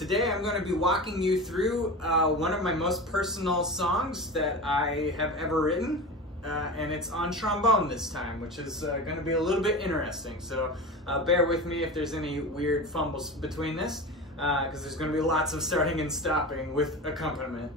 Today I'm going to be walking you through one of my most personal songs that I have ever written, and it's on trombone this time, which is going to be a little bit interesting. So bear with me if there's any weird fumbles between this, because there's going to be lots of starting and stopping with accompaniment.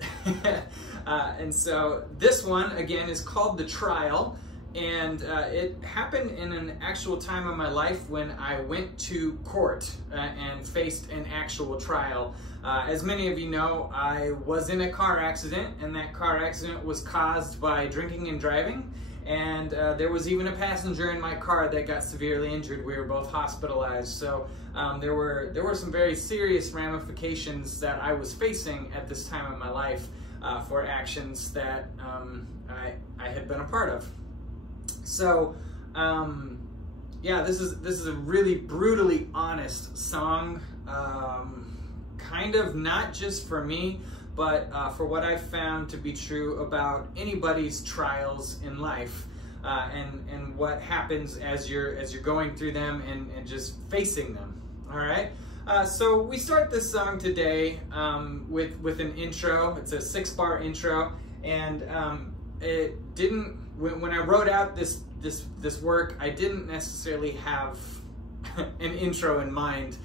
And so this one, again, is called The Trial. And it happened in an actual time of my life when I went to court and faced an actual trial. As many of you know, I was in a car accident, and that car accident was caused by drinking and driving. And there was even a passenger in my car that got severely injured. We were both hospitalized. So there were some very serious ramifications that I was facing at this time of my life for actions that I had been a part of. So, yeah, this is a really brutally honest song, kind of not just for me, but for what I've found to be true about anybody's trials in life, and what happens as you're going through them and just facing them. All right. So we start this song today with an intro. It's a 6-bar intro, and it didn't. When I wrote out this work, I didn't necessarily have an intro in mind.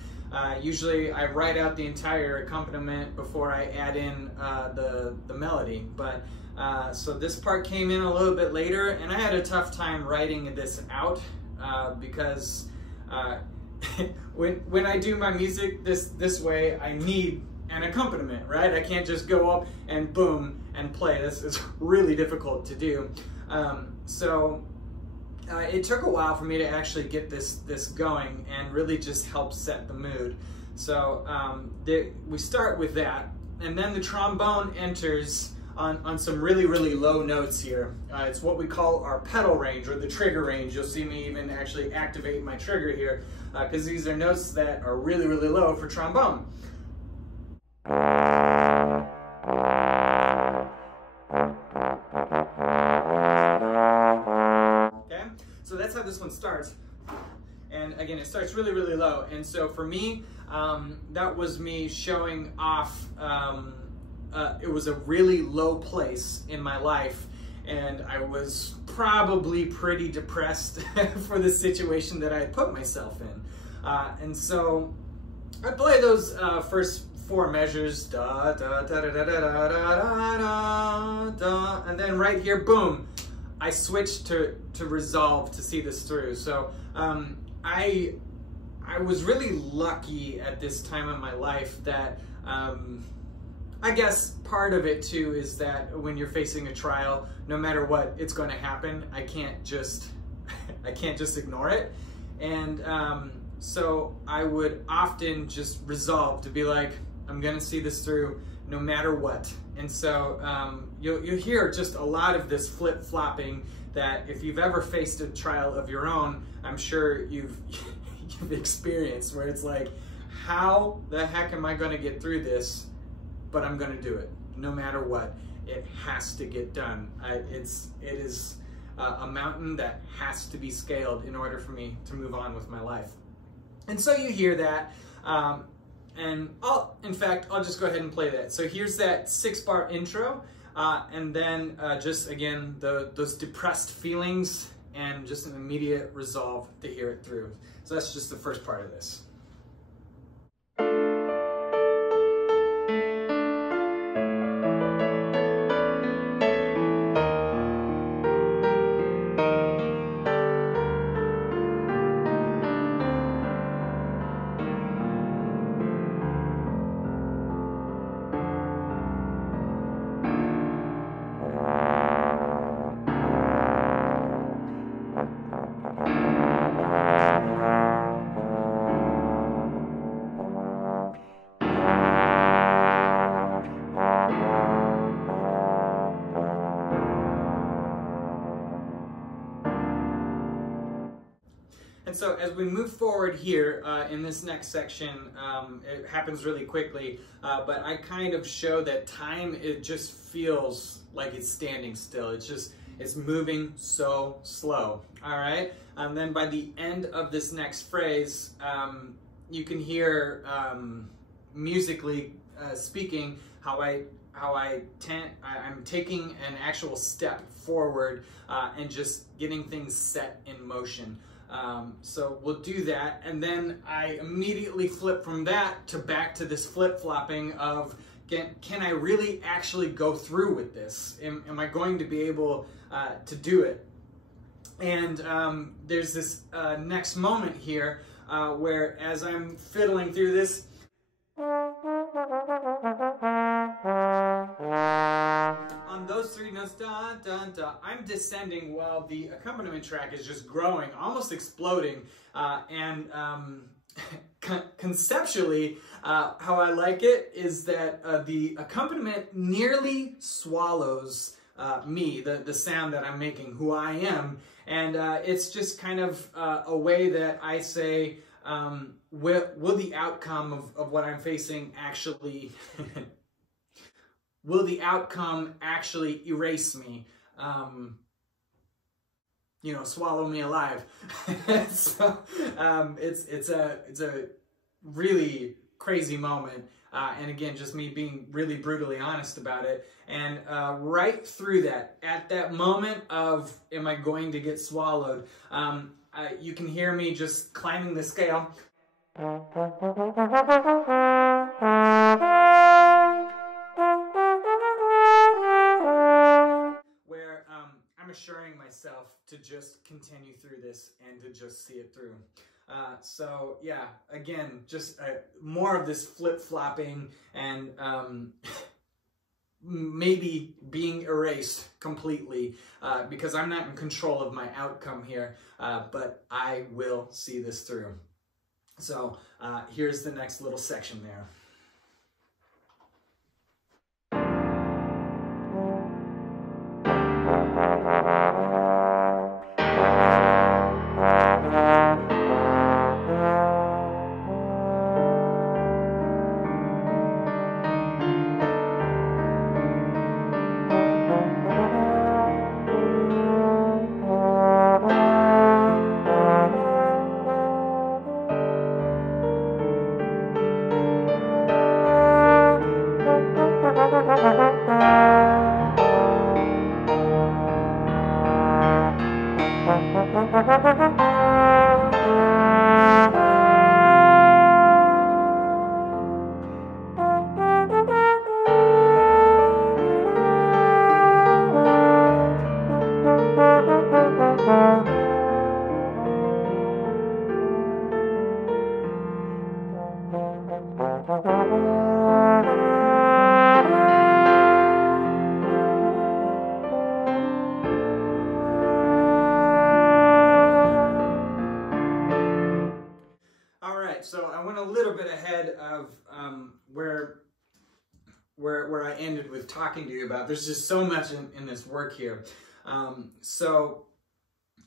Usually I write out the entire accompaniment before I add in the melody. But so this part came in a little bit later, and I had a tough time writing this out because when I do my music this way, I need an accompaniment, right? I can't just go up and boom and play. This is really difficult to do. So it took a while for me to actually get this going and really just help set the mood. So we start with that, and then the trombone enters on some really low notes here. It's what we call our pedal range, or the trigger range. You'll see me even actually activate my trigger here, because these are notes that are really low for trombone. So that's how this one starts. And again, it starts really low. And so for me, that was me showing off, it was a really low place in my life, and I was probably pretty depressed for the situation that I had put myself in. And so I play those first 4 measures, da da da da da da da da da, and then right here, boom, I switched to resolve to see this through. So I was really lucky at this time of my life that I guess part of it too is that when you're facing a trial, no matter what, it's going to happen. I can't just ignore it. And so I would often just resolve to be like, I'm going to see this through no matter what. And so you'll hear just a lot of this flip-flopping that if you've ever faced a trial of your own, I'm sure you've experienced, where it's like, how the heck am I going to get through this? But I'm going to do it no matter what. It has to get done. It is a mountain that has to be scaled in order for me to move on with my life. And so you hear that. And in fact, I'll just go ahead and play that. So here's that 6-bar intro, and then just again, those depressed feelings and just an immediate resolve to hear it through. So that's just the first part of this. And so as we move forward here in this next section, it happens really quickly, but I kind of show that time, it just feels like it's standing still. It's moving so slow, all right? And then by the end of this next phrase, you can hear musically speaking, I'm taking an actual step forward and just getting things set in motion. So we'll do that, and then I immediately flip from that to back to this flip-flopping of, can I really actually go through with this? Am I going to be able to do it? And there's this next moment here where, as I'm fiddling through this, on those three notes, da, da, da, I'm descending while the accompaniment track is just growing, almost exploding. Conceptually, how I like it is that the accompaniment nearly swallows me, the sound that I'm making, who I am. And it's just kind of a way that I say, will the outcome of what I'm facing actually, will the outcome actually erase me? You know, swallow me alive. So it's a really crazy moment. And again, just me being really brutally honest about it. And right through that, at that moment of, am I going to get swallowed? You can hear me just climbing the scale. Where I'm assuring myself to just continue through this and to just see it through. So yeah, again, just more of this flip-flopping and maybe being erased completely because I'm not in control of my outcome here, but I will see this through. So here's the next little section there. So I went a little bit ahead of where I ended with talking to you about. There's just so much in this work here. So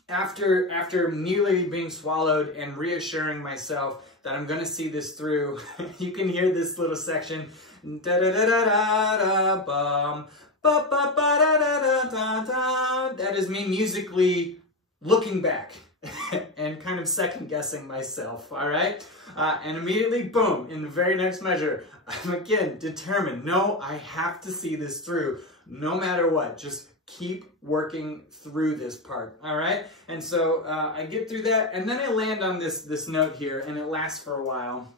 after nearly being swallowed and reassuring myself that I'm going to see this through, you can hear this little section. Da da da da da da bum ba ba ba da da da da da. That is me musically looking back and kind of second guessing myself, all right? And immediately, boom, in the very next measure, I'm again determined, no, I have to see this through, no matter what, just keep working through this part, all right? And so I get through that, and then I land on this note here, and it lasts for a while.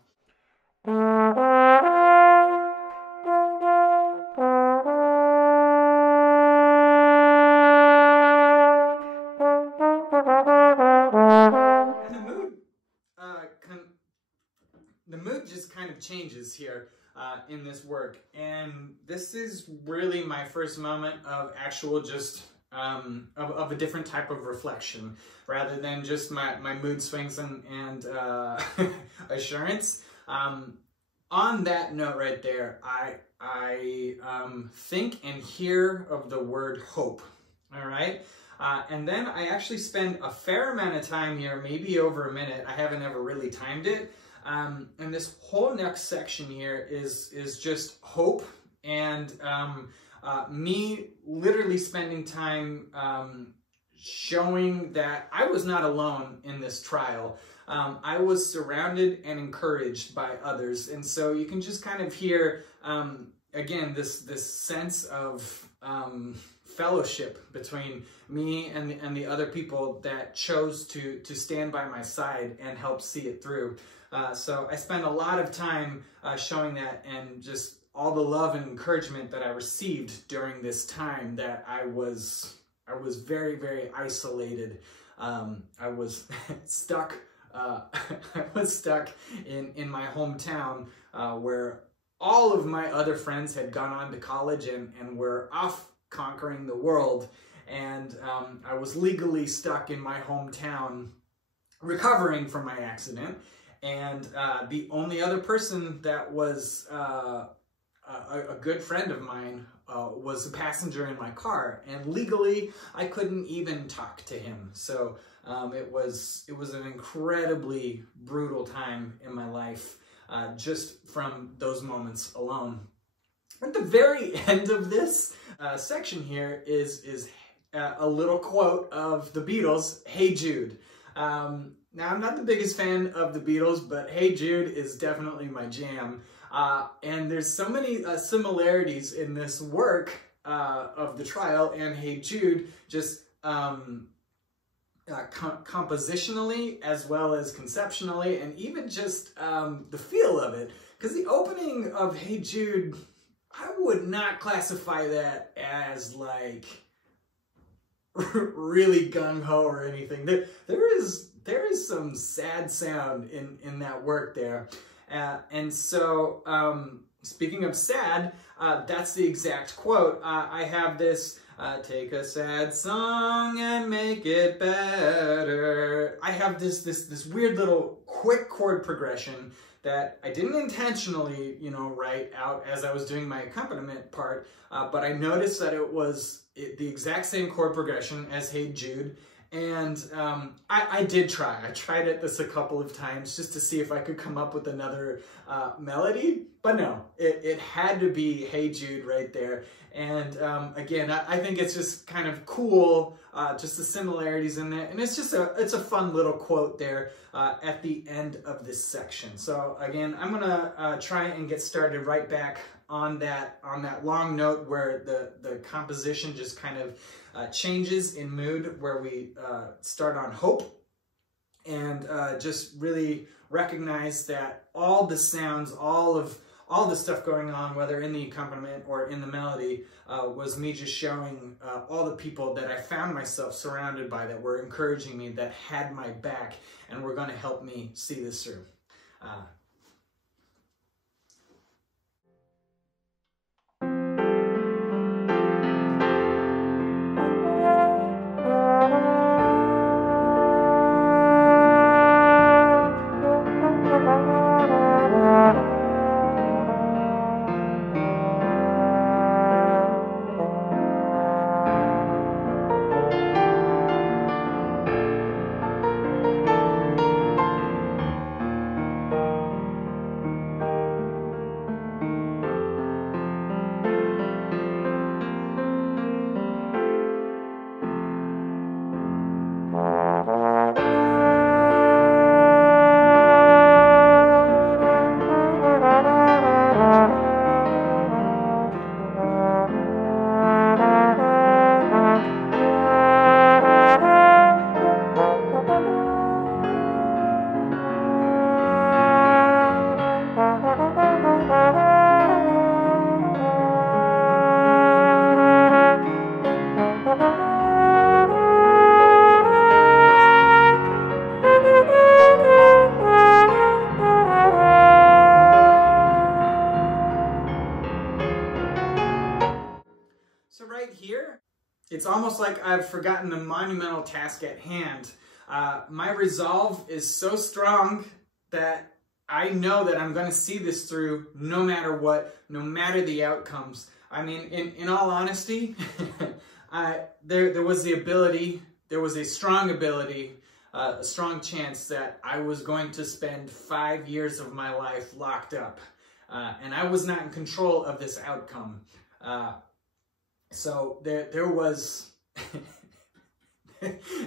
The mood just kind of changes here in this work, and this is really my first moment of actual just of a different type of reflection rather than just my mood swings and assurance. On that note right there, I think and hear of the word hope, all right? And then I actually spend a fair amount of time here, maybe over a minute. I haven't ever really timed it. And this whole next section here is just hope and me literally spending time showing that I was not alone in this trial. I was surrounded and encouraged by others. And so you can just kind of hear, again, this sense of fellowship between me and the other people that chose to stand by my side and help see it through. So I spent a lot of time showing that, and just all the love and encouragement that I received during this time that I was very, very isolated. I was stuck. I was stuck in my hometown where all of my other friends had gone on to college and were off conquering the world. And I was legally stuck in my hometown recovering from my accident. And the only other person that was a good friend of mine was a passenger in my car, and legally I couldn't even talk to him. So it was an incredibly brutal time in my life, just from those moments alone. At the very end of this section here is a little quote of the Beatles, "Hey Jude." Now, I'm not the biggest fan of the Beatles, but "Hey Jude" is definitely my jam. And there's so many similarities in this work of The Trial and "Hey Jude," just compositionally as well as conceptually, and even just the feel of it. Because the opening of "Hey Jude," I would not classify that as like really gung-ho or anything. There is some sad sound in that work there. And so, speaking of sad, that's the exact quote. I have this, take a sad song and make it better. I have this weird little quick chord progression that I didn't intentionally, write out as I was doing my accompaniment part, but I noticed that it was the exact same chord progression as "Hey Jude." And I did try. I tried this a couple of times just to see if I could come up with another melody, but no, it had to be "Hey Jude" right there. And again, I think it's just kind of cool, just the similarities in there, and it's a fun little quote there at the end of this section. So again, I'm gonna try and get started right back on that long note where the composition just kind of changes in mood, where we start on hope, and just really recognize that all the sounds, all the stuff going on, whether in the accompaniment or in the melody, was me just showing all the people that I found myself surrounded by, that were encouraging me, that had my back, and were going to help me see this through. It's almost like I've forgotten the monumental task at hand. My resolve is so strong that I know that I'm going to see this through no matter what, no matter the outcomes. I mean, in all honesty, there was a strong ability, a strong chance that I was going to spend 5 years of my life locked up. And I was not in control of this outcome. So there was,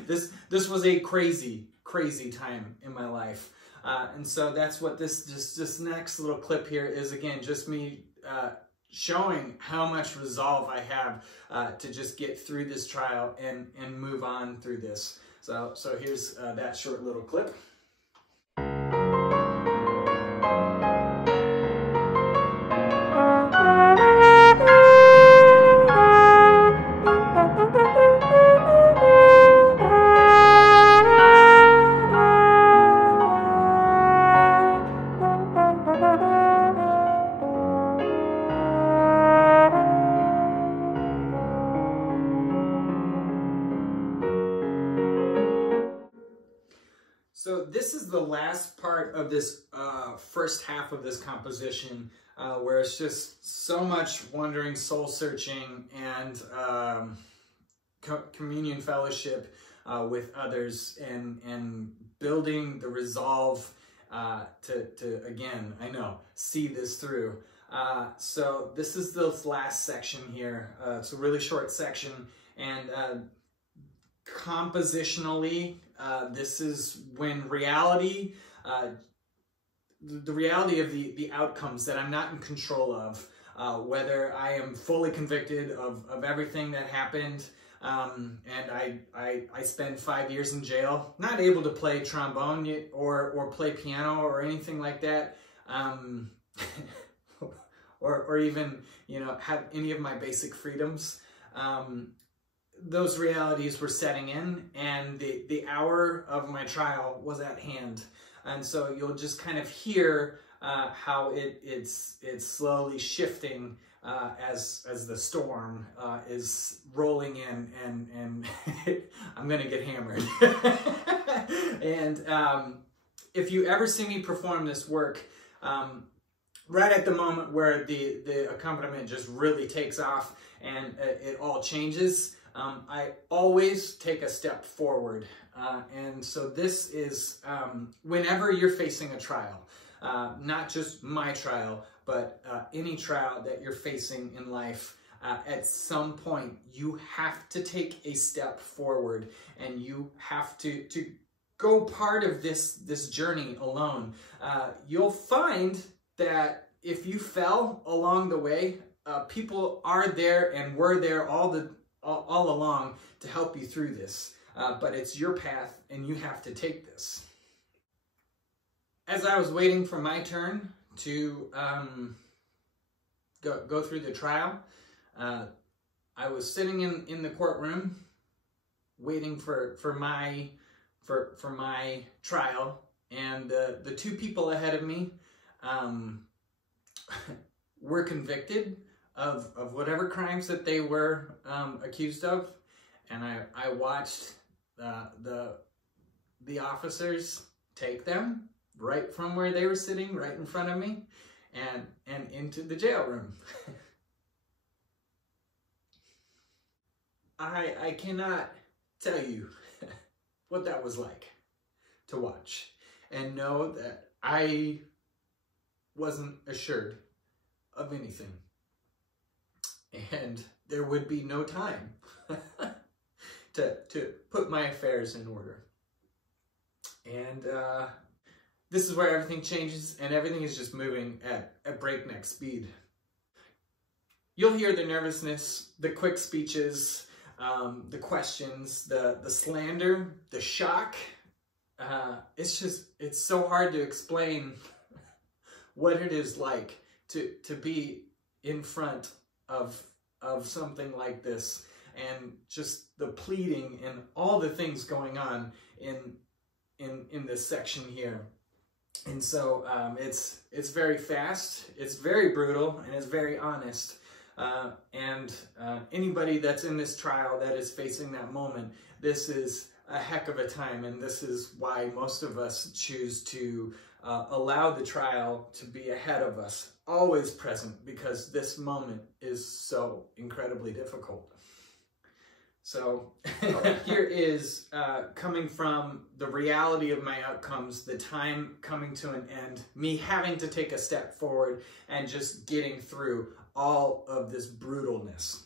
this was a crazy crazy time in my life. And so that's what this next little clip here is, again, just me showing how much resolve I have to just get through this trial and move on through this. So here's that short little clip. So this is the last part of this first half of this composition, where it's just so much wondering, soul searching, and communion fellowship with others, and building the resolve to again, I know, see this through. So this is the last section here. It's a really short section, and compositionally, this is when reality, the reality of the outcomes that I'm not in control of, whether I am fully convicted of everything that happened, and I spend 5 years in jail, not able to play trombone or play piano or anything like that, or even, you know, have any of my basic freedoms. Those realities were setting in, and the hour of my trial was at hand. And so you'll just kind of hear how it's slowly shifting as the storm is rolling in, and I'm gonna get hammered. And if you ever see me perform this work, right at the moment where the accompaniment just really takes off and it all changes, I always take a step forward. And so this is whenever you're facing a trial, not just my trial, but any trial that you're facing in life, at some point you have to take a step forward, and you have to go part of this journey alone. You'll find that if you fell along the way, people are there and were there all along to help you through this, but it's your path, and you have to take this. As I was waiting for my turn to go through the trial, I was sitting in the courtroom waiting for my trial, and the two people ahead of me were convicted of whatever crimes that they were accused of, and I watched the officers take them right from where they were sitting, right in front of me, and into the jail room. I cannot tell you what that was like to watch and know that I wasn't assured of anything. And there would be no time to put my affairs in order. And this is where everything changes, and everything is just moving at breakneck speed. You'll hear the nervousness, the quick speeches, the questions, the slander, the shock. It's so hard to explain what it is like to be in front of something like this, and just the pleading and all the things going on in this section here. And so it's very fast, it's very brutal, and it's very honest. And anybody that's in this trial that is facing that moment, this is a heck of a time, and this is why most of us choose to allow the trial to be ahead of us, always present, because this moment is so incredibly difficult. So here is coming from the reality of my outcomes, the time coming to an end, me having to take a step forward and just getting through all of this brutalness.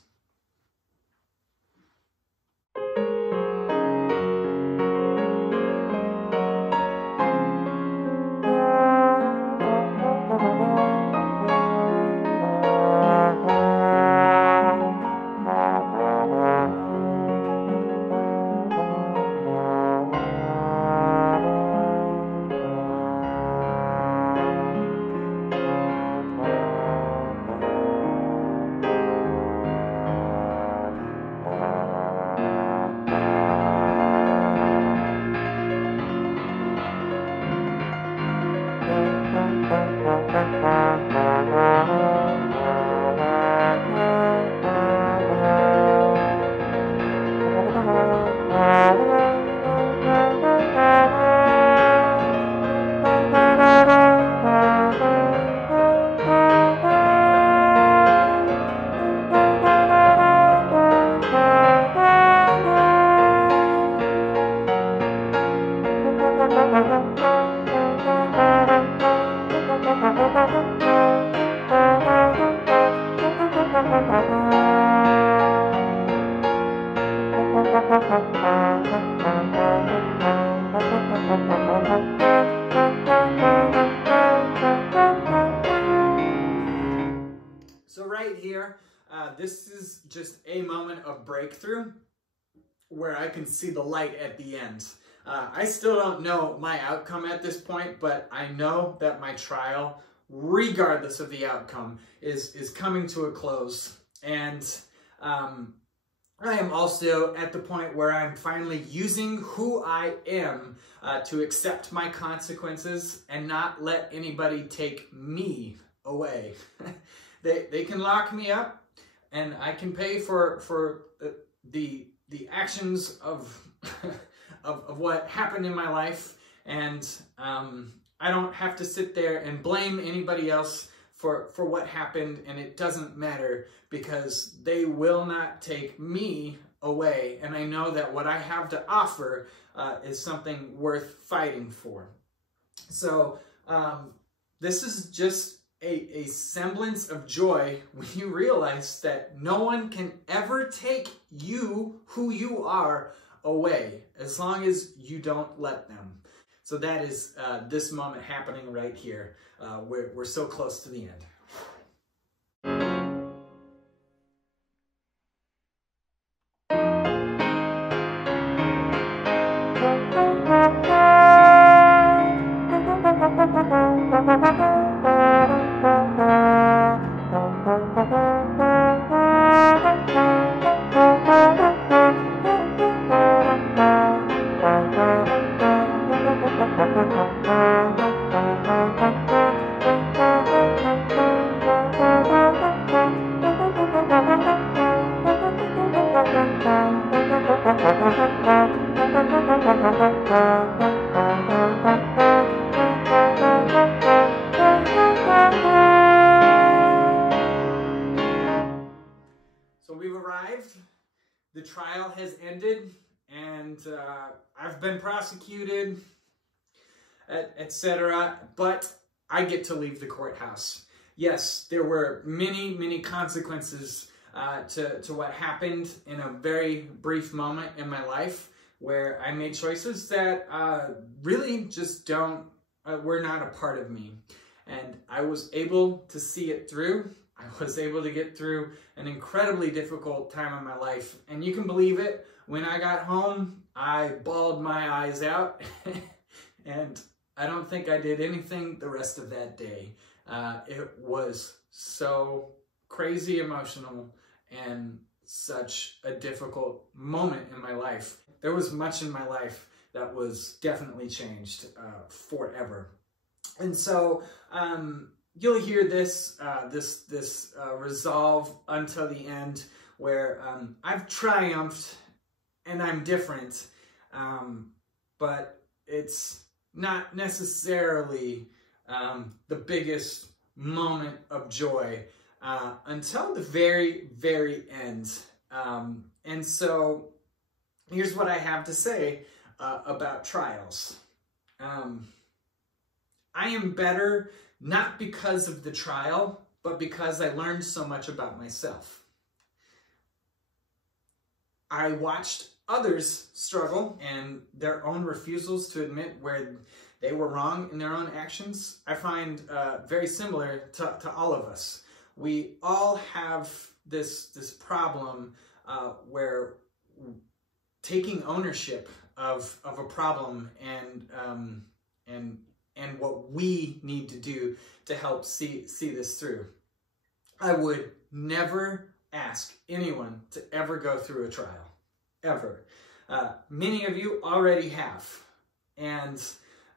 of breakthrough where I can see the light at the end. I still don't know my outcome at this point, but I know that my trial, regardless of the outcome, is coming to a close. And I am also at the point where I'm finally using who I am to accept my consequences and not let anybody take me away. They can lock me up, and I can pay for the actions of of what happened in my life, and I don't have to sit there and blame anybody else for what happened, and it doesn't matter because they will not take me away, and I know that what I have to offer is something worth fighting for. So this is just a semblance of joy when you realize that no one can ever take you, who you are, away, as long as you don't let them. So that is this moment happening right here. We're so close to the end. So we've arrived, the trial has ended, and I've been prosecuted, etc., but I get to leave the courthouse. Yes, there were many, many consequences to what happened in a very brief moment in my life where I made choices that really just were not a part of me. And I was able to see it through. I was able to get through an incredibly difficult time in my life. And you can believe it, when I got home, I bawled my eyes out. And I don't think I did anything the rest of that day. It was so crazy emotional and such a difficult moment in my life. There was much in my life that was definitely changed forever. And so you'll hear this resolve until the end, where I've triumphed and I'm different, but it's not necessarily the biggest moment of joy until the very, very end. And so here's what I have to say about trials. I am better not because of the trial, but because I learned so much about myself. I watched others struggle and their own refusals to admit where they were wrong in their own actions. I find very similar to all of us. We all have this problem where taking ownership of a problem and what we need to do to help see this through. I would never ask anyone to ever go through a trial, ever. Many of you already have, and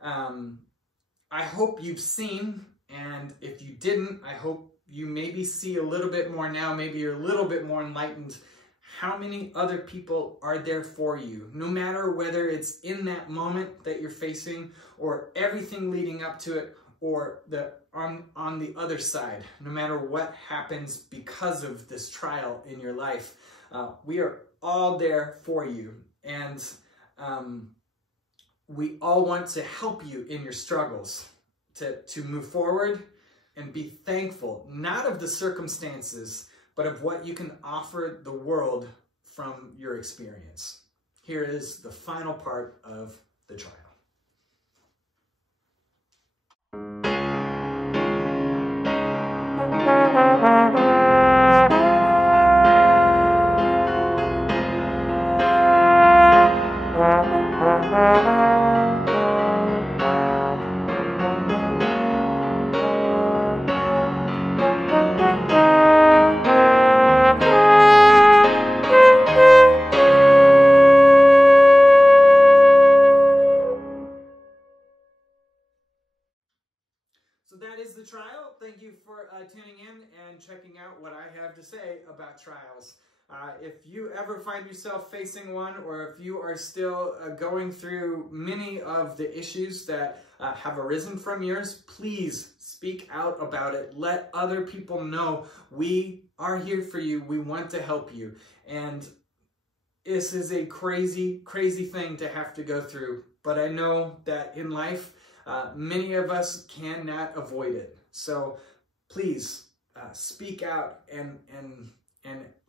I hope you've seen, and if you didn't, I hope you maybe see a little bit more now, maybe you're a little bit more enlightened. How many other people are there for you? No matter whether it's in that moment that you're facing or everything leading up to it or on the other side, no matter what happens because of this trial in your life, we are all there for you. And we all want to help you in your struggles to move forward and be thankful, not of the circumstances, but of what you can offer the world from your experience. Here is the final part of the trial. to Trial. Thank you for tuning in and checking out what I have to say about trials. If you ever find yourself facing one, or if you are still going through many of the issues that have arisen from yours, please speak out about it. Let other people know we are here for you. We want to help you. And this is a crazy, crazy thing to have to go through. But I know that in life, many of us cannot avoid it. So please speak out and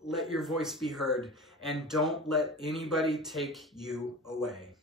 let your voice be heard, and don't let anybody take you away.